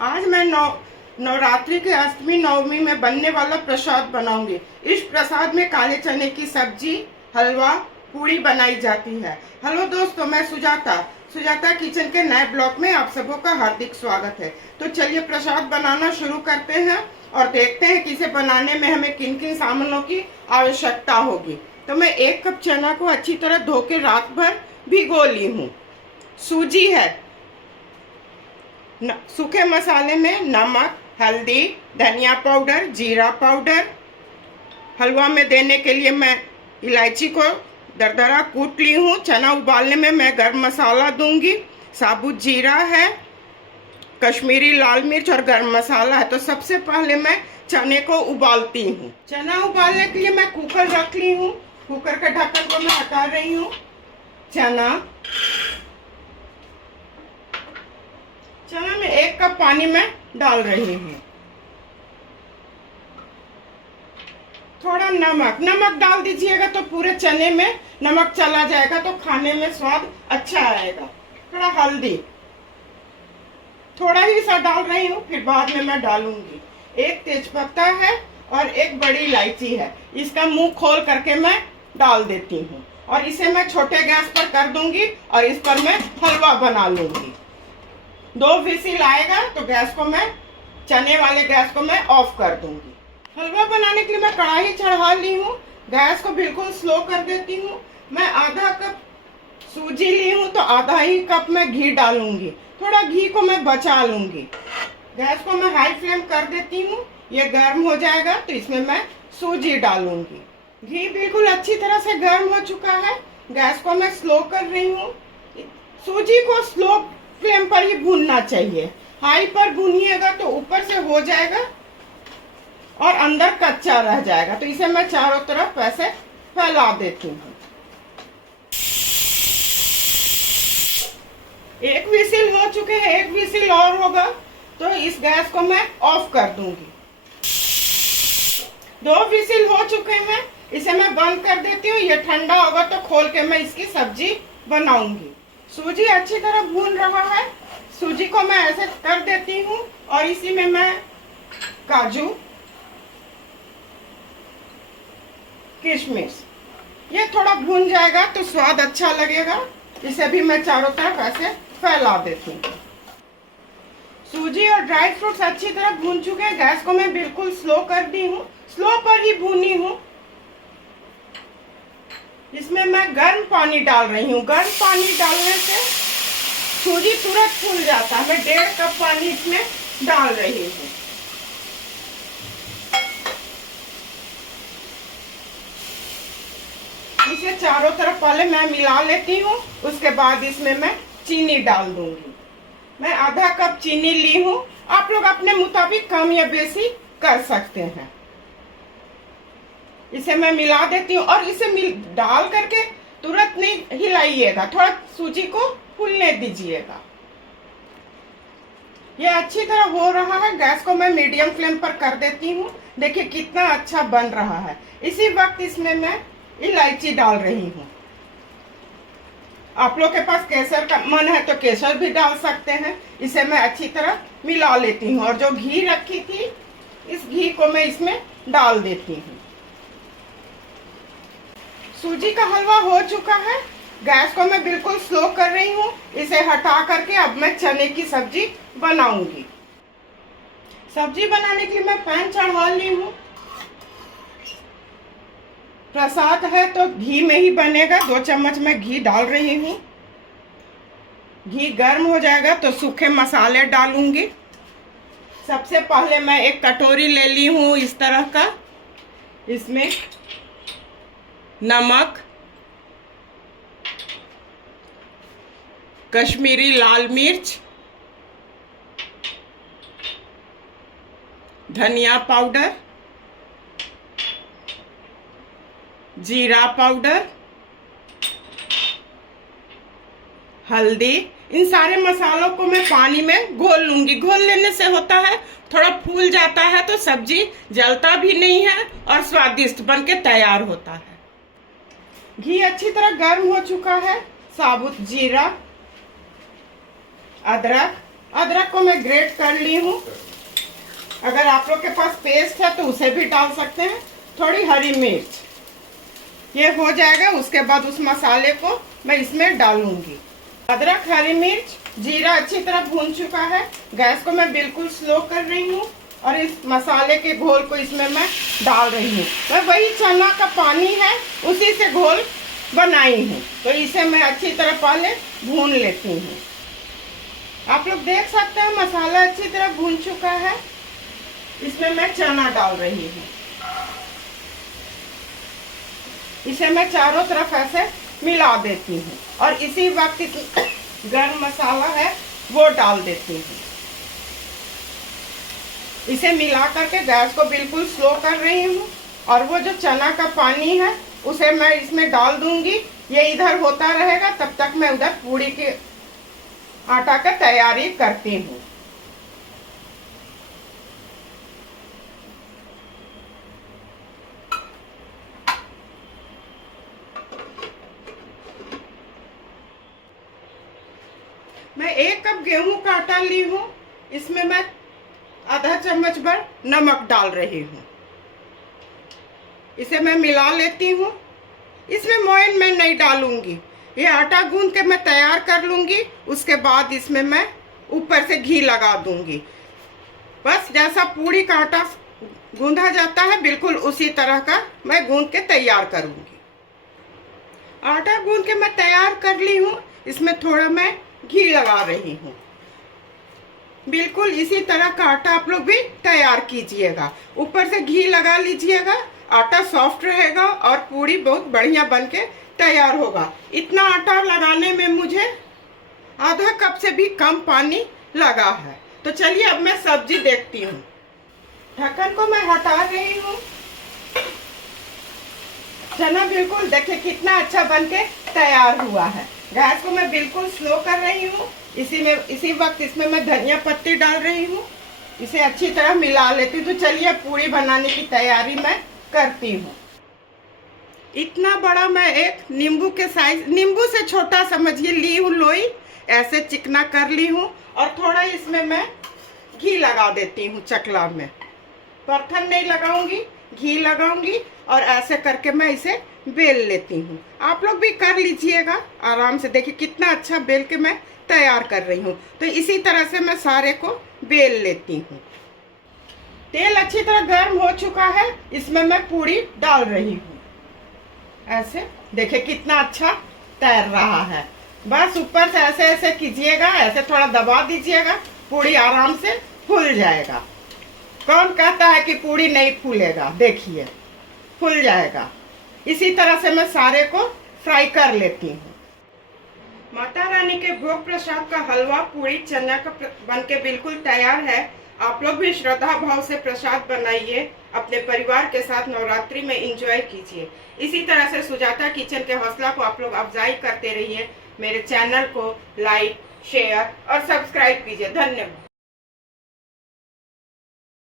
आज मैं नवरात्रि के अष्टमी नवमी में बनने वाला प्रसाद बनाऊंगी। इस प्रसाद में काले चने की सब्जी, हलवा, पूरी बनाई जाती है। हेलो दोस्तों, मैं सुजाता किचन के नए ब्लॉग में आप सबों का हार्दिक स्वागत है। तो चलिए प्रसाद बनाना शुरू करते हैं और देखते हैं कि इसे बनाने में हमें किन किन सामानों की आवश्यकता होगी। तो मैं 1 कप चना को अच्छी तरह धो के रात भर भिगो ली हूँ। सूजी है, सूखे मसाले में नमक, हल्दी, धनिया पाउडर, जीरा पाउडर। हलवा में देने के लिए मैं इलायची को दरदरा कूट ली हूँ। चना उबालने में मैं गरम मसाला दूंगी। साबुत जीरा है, कश्मीरी लाल मिर्च और गरम मसाला है। तो सबसे पहले मैं चने को उबालती हूँ। चना उबालने के लिए मैं कुकर रख ली हूँ। कुकर का ढक्कन को मैं हटा रही हूँ। चना में 1 कप पानी में डाल रही हूँ। थोड़ा नमक डाल दीजिएगा तो पूरे चने में नमक चला जाएगा, तो खाने में स्वाद अच्छा आएगा। थोड़ा हल्दी, थोड़ा ही सा डाल रही हूँ, फिर बाद में मैं डालूंगी। 1 तेजपत्ता है और 1 बड़ी इलायची है। इसका मुंह खोल करके मैं डाल देती हूँ और इसे मैं छोटे गैस पर कर दूंगी और इस पर मैं हलवा बना लूंगी। 2 विसिल आएगा तो गैस को मैं चने वाले गैस को मैं ऑफ कर दूंगी। हलवा बनाने के लिए मैं कढ़ाई चढ़ा ली हूँ। गैस को बिल्कुल स्लो कर देती हूँ। मैं आधा कप सूजी ली हूँ तो आधा ही कप मैं घी डालूंगी। थोड़ा घी को मैं बचा लूंगी। गैस को मैं हाई फ्लेम कर देती हूँ। ये गर्म हो जाएगा तो इसमें मैं सूजी डालूंगी। घी बिल्कुल अच्छी तरह से गर्म हो चुका है। गैस को मैं स्लो कर रही हूँ। सूजी को स्लो फ्लेम पर ही भूनना चाहिए। हाई पर भूनिएगा तो ऊपर से हो जाएगा और अंदर कच्चा रह जाएगा। तो इसे मैं चारों तरफ ऐसे फैला देती हूँ। 1 विसिल हो चुके हैं, 1 विसिल और होगा तो इस गैस को मैं ऑफ कर दूंगी। 2 विसिल हो चुके हैं, इसे मैं बंद कर देती हूँ। ये ठंडा होगा तो खोल के मैं इसकी सब्जी बनाऊंगी। सूजी अच्छी तरह भून रहा है। सूजी को मैं ऐसे कर देती हूँ और इसी में मैं काजू, किशमिश, ये थोड़ा भून जाएगा तो स्वाद अच्छा लगेगा। इसे भी मैं चारों तरफ ऐसे फैला देती हूँ। सूजी और ड्राई फ्रूट्स अच्छी तरह भून चुके हैं। गैस को मैं बिल्कुल स्लो कर दी हूँ, स्लो पर ही भूनी हूँ। इसमें मैं गर्म पानी डाल रही हूँ। गर्म पानी डालने से सूजी तुरंत फूल जाता है। मैं 1.5 कप पानी इसमें डाल रही हूँ। इसे चारों तरफ पहले मैं मिला लेती हूँ, उसके बाद इसमें मैं चीनी डाल दूंगी। मैं आधा कप चीनी ली हूँ। आप लोग अपने मुताबिक कम या बेसी कर सकते हैं। इसे मैं मिला देती हूँ और इसे डाल करके तुरंत नहीं हिलाइएगा, थोड़ा सूजी को फूलने दीजिएगा। ये अच्छी तरह हो रहा है। गैस को मैं मीडियम फ्लेम पर कर देती हूँ। देखिए कितना अच्छा बन रहा है। इसी वक्त इसमें मैं इलायची डाल रही हूँ। आप लोग के पास केसर का मन है तो केसर भी डाल सकते हैं। इसे मैं अच्छी तरह मिला लेती हूँ और जो घी रखी थी इस घी को मैं इसमें डाल देती हूँ। सूजी का हलवा हो चुका है। गैस को मैं बिल्कुल स्लो कर रही हूँ। इसे हटा करके अब मैं चने की सब्जी बनाऊंगी। सब्जी बनाने के लिए मैं पैन चढ़ा ली हूँ। प्रसाद है तो घी में ही बनेगा। 2 चम्मच मैं घी डाल रही हूँ। घी गर्म हो जाएगा तो सूखे मसाले डालूंगी। सबसे पहले मैं 1 कटोरी ले ली हूँ इस तरह का। इसमें नमक, कश्मीरी लाल मिर्च, धनिया पाउडर, जीरा पाउडर, हल्दी, इन सारे मसालों को मैं पानी में घोल लूंगी। घोल लेने से होता है थोड़ा फूल जाता है तो सब्जी जलता भी नहीं है और स्वादिष्ट बनके तैयार होता है। घी अच्छी तरह गर्म हो चुका है। साबुत जीरा, अदरक, अदरक को मैं ग्रेट कर ली हूँ। अगर आप लोग के पास पेस्ट है तो उसे भी डाल सकते हैं। थोड़ी हरी मिर्च, ये हो जाएगा। उसके बाद उस मसाले को मैं इसमें डालूंगी। अदरक, हरी मिर्च, जीरा अच्छी तरह भून चुका है। गैस को मैं बिल्कुल स्लो कर रही हूँ और इस मसाले के घोल को इसमें मैं डाल रही हूँ। मैं वही चना का पानी है उसी से घोल बनाई हूँ, तो इसे मैं अच्छी तरह पहले भून लेती हूँ। आप लोग देख सकते हैं मसाला अच्छी तरह भून चुका है। इसमें मैं चना डाल रही हूँ। इसे मैं चारों तरफ ऐसे मिला देती हूँ और इसी वक्त गरम मसाला है वो डाल देती हूँ। इसे मिला करके गैस को बिल्कुल स्लो कर रही हूँ और वो जो चना का पानी है उसे मैं इसमें डाल दूंगी। ये इधर होता रहेगा, तब तक मैं उधर पूड़ी के आटा का तैयारी करती हूँ। मैं 1 कप गेहूं का आटा ली हूँ। इसमें मैं आधा चम्मच भर नमक डाल रही हूँ। इसे मैं मिला लेती हूँ। इसमें मोयन मैं नहीं डालूंगी, ये आटा गूंद के मैं तैयार कर लूंगी। उसके बाद इसमें मैं ऊपर से घी लगा दूंगी। बस जैसा पूड़ी का आटा गूंधा जाता है बिल्कुल उसी तरह का मैं गूंद के तैयार करूंगी। आटा गूंद के मैं तैयार कर ली हूँ। इसमें थोड़ा मैं घी लगा रही हूँ। बिल्कुल इसी तरह का आटा आप लोग भी तैयार कीजिएगा। ऊपर से घी लगा लीजिएगा, आटा सॉफ्ट रहेगा और पूड़ी बहुत बढ़िया बन के तैयार होगा। इतना आटा लगाने में मुझे आधा कप से भी कम पानी लगा है। तो चलिए अब मैं सब्जी देखती हूँ। ढक्कन को मैं हटा रही हूँ। चना बिल्कुल देखिए कितना अच्छा बन के तैयार हुआ है। गैस को मैं बिल्कुल स्लो कर रही हूँ। इसी वक्त इसमें मैं धनिया पत्ती डाल रही हूँ। इसे अच्छी तरह मिला लेती हूँ। तो चलिए पूड़ी बनाने की तैयारी मैं करती हूँ। इतना बड़ा मैं एक नींबू के साइज, नींबू से छोटा समझिए ली हूँ लोई, ऐसे चिकना कर ली हूँ और थोड़ा इसमें मैं घी लगा देती हूँ। चकला में परथन नहीं लगाऊंगी, घी लगाऊंगी और ऐसे करके मैं इसे बेल लेती हूँ। आप लोग भी कर लीजिएगा आराम से। देखिए कितना अच्छा बेल के मैं तैयार कर रही हूँ। तो इसी तरह से मैं सारे को बेल लेती हूँ। तेल अच्छी तरह गर्म हो चुका है। इसमें मैं पूड़ी डाल रही हूँ। ऐसे देखिए कितना अच्छा तैर रहा है। बस ऊपर से ऐसे ऐसे कीजिएगा, ऐसे थोड़ा दबा दीजिएगा, पूड़ी आराम से फूल जाएगा। कौन कहता है कि पूड़ी नहीं फूलेगा? देखिए फूल जाएगा। इसी तरह से मैं सारे को फ्राई कर लेती हूँ। माता रानी के भोग प्रसाद का हलवा पूड़ी चना का बन के बिल्कुल तैयार है। आप लोग भी श्रद्धा भाव से प्रसाद बनाइए, अपने परिवार के साथ नवरात्रि में एंजॉय कीजिए। इसी तरह से सुजाता किचन के हौसला को आप लोग अफजाई करते रहिए। मेरे चैनल को लाइक, शेयर और सब्सक्राइब कीजिए। धन्यवाद।